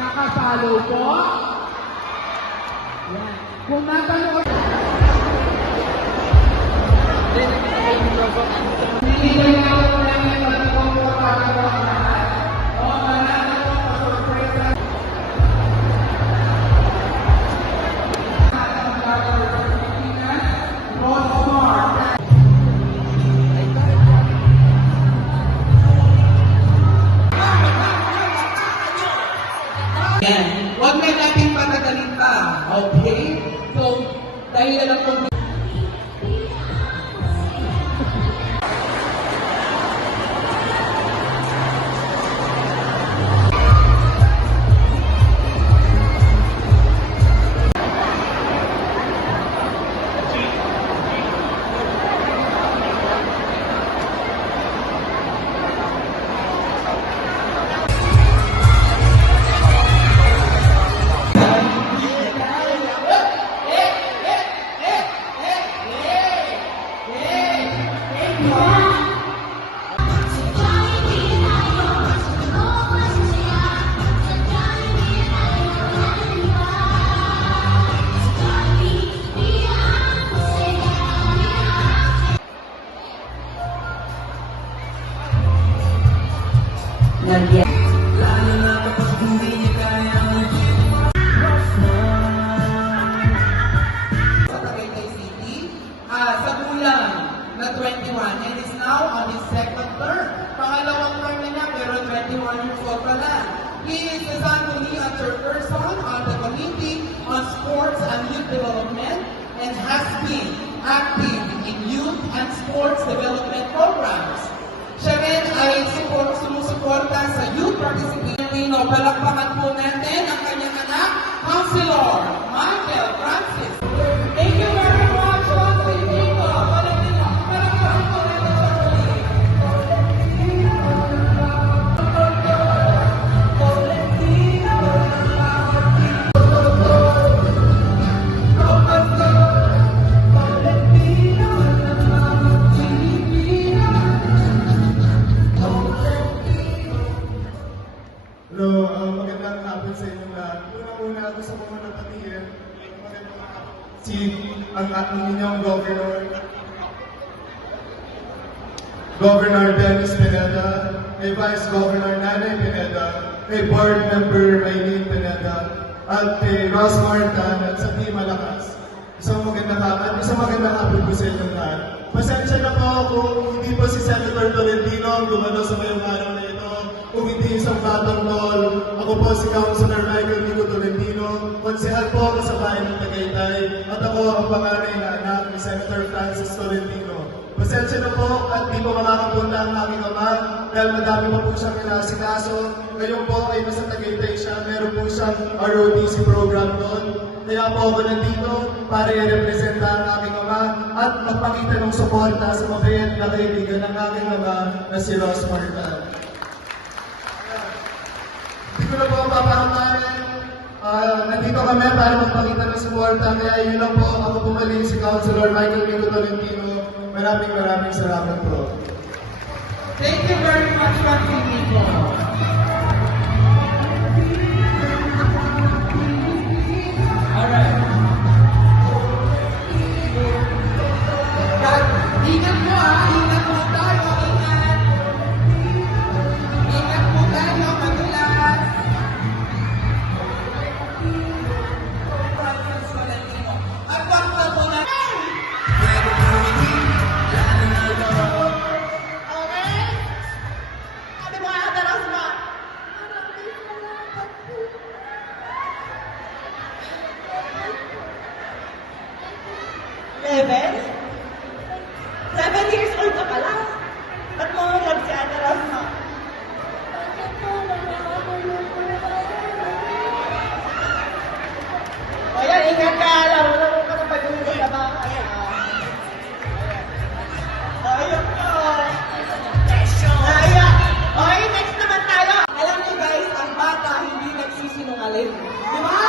Nakapalo po. Yan. Kung napanood, hindi na ako namin magkakong para po ang lahat. O, marami po pasurpresa. Yan. Huwag na natin patagalin pa. Okay? So, dahil na lang kung lalo na kapag hindi niya kaya sa Tagaytay City, sa bulan na 21, and is now on his second term. Pangalawang term na niya, pero 21 years old pa lang. He is the Sangguniang chairperson on the Committee on Sports and Youth Development and has been active in youth and sports development programs. Siya rin ay sumusuporta sa youth participation. Palakpakan po natin ang kanyang anak, Councilor Michael Francis. Thank you very much, Councilor Nico. Palakpakan po natin sa muli. Hello, magandang hapon sa inyong lahat. Una-una gusto ko muna patingin. Magandang hapon. Ang ating inyong Governor Dennis Pineda, kay Vice Governor Nanay Pineda, kay Board Member Maylene Pineda, at kay Ross Martin at sa Team Malakas. Isang magandang hapon po sa inyong lahat. Pasensya na po kung hindi po si Senator Tolentino ang dumalo sa ngayong araw na ito. Kung hindi isang batang tol, ako po si Councilor Michael Nico Tolentino, konsehal po sa bayan ng Tagaytay, at ako ang panganay na anak ni Senator Francis Tolentino. Pasensya na po at di po makakapunta ang aking ama dahil madami pa po siyang kinasikaso. Ngayon po ay nasa Tagaytay siya, meron po siyang ROTC program doon. Kaya po ako nandito para i-representa ang aking ama at magpakita ng suporta sa mabait na kaibigan ng aking ama na si Ross Martin. Hindi ko na po papahamarin. Nandito kami para magpakita ng suporta. Kaya yun lang po, ako pumaling si Councilor Michael Nico Tolentino. Maraming salamat po. Thank you very much, Councilor Nico. Alright. Ingat mo ingat mo tayo, ingat. Ingat po tayo, magulat. 7? 7 years old ka pala. Ba't mo love si Ate Rosmar? Ayan, ingat ka. Alam mo ka na pag-uwi sa bahay. Ayun ko. Ayan. Okay, next naman tayo. Alam niyo guys, ang bata hindi nagsisinungaling. Di ba?